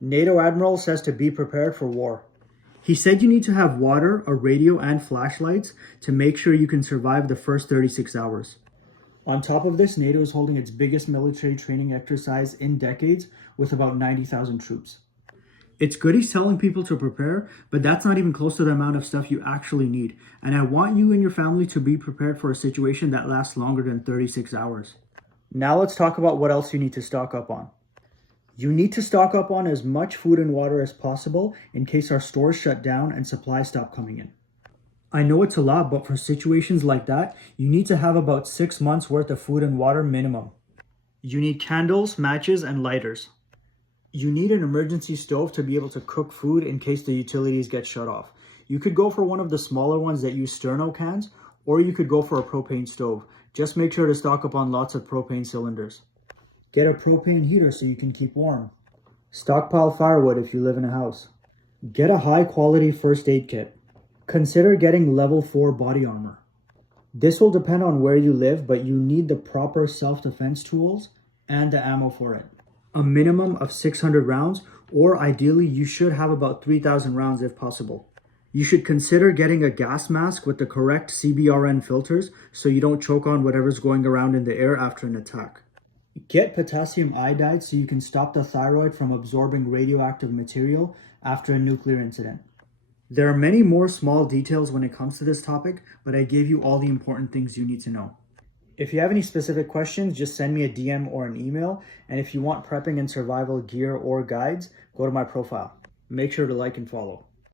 Nato Admiral says to be prepared for war. He said you need to have water, a radio, and flashlights to make sure you can survive the first 36 hours. On top of this, NATO is holding its biggest military training exercise in decades with about 90,000 troops. It's good he's telling people to prepare, but that's not even close to the amount of stuff you actually need. And I want you and your family to be prepared for a situation that lasts longer than 36 hours. Now let's talk about what else you need to stock up on. You need to stock up on as much food and water as possible in case our stores shut down and supplies stop coming in. I know it's a lot, but for situations like that, you need to have about 6 months worth of food and water minimum. You need candles, matches, and lighters. You need an emergency stove to be able to cook food in case the utilities get shut off. You could go for one of the smaller ones that use sterno cans, or you could go for a propane stove. Just make sure to stock up on lots of propane cylinders. Get a propane heater so you can keep warm. Stockpile firewood if you live in a house. Get a high quality first aid kit. Consider getting level 4 body armor. This will depend on where you live, but you need the proper self-defense tools and the ammo for it. A minimum of 600 rounds, or ideally you should have about 3,000 rounds if possible. You should consider getting a gas mask with the correct CBRN filters so you don't choke on whatever's going around in the air after an attack. Get potassium iodide so you can stop the thyroid from absorbing radioactive material after a nuclear incident. There are many more small details when it comes to this topic, but I gave you all the important things you need to know. If you have any specific questions, just send me a DM or an email. And if you want prepping and survival gear or guides, go to my profile. Make sure to like and follow.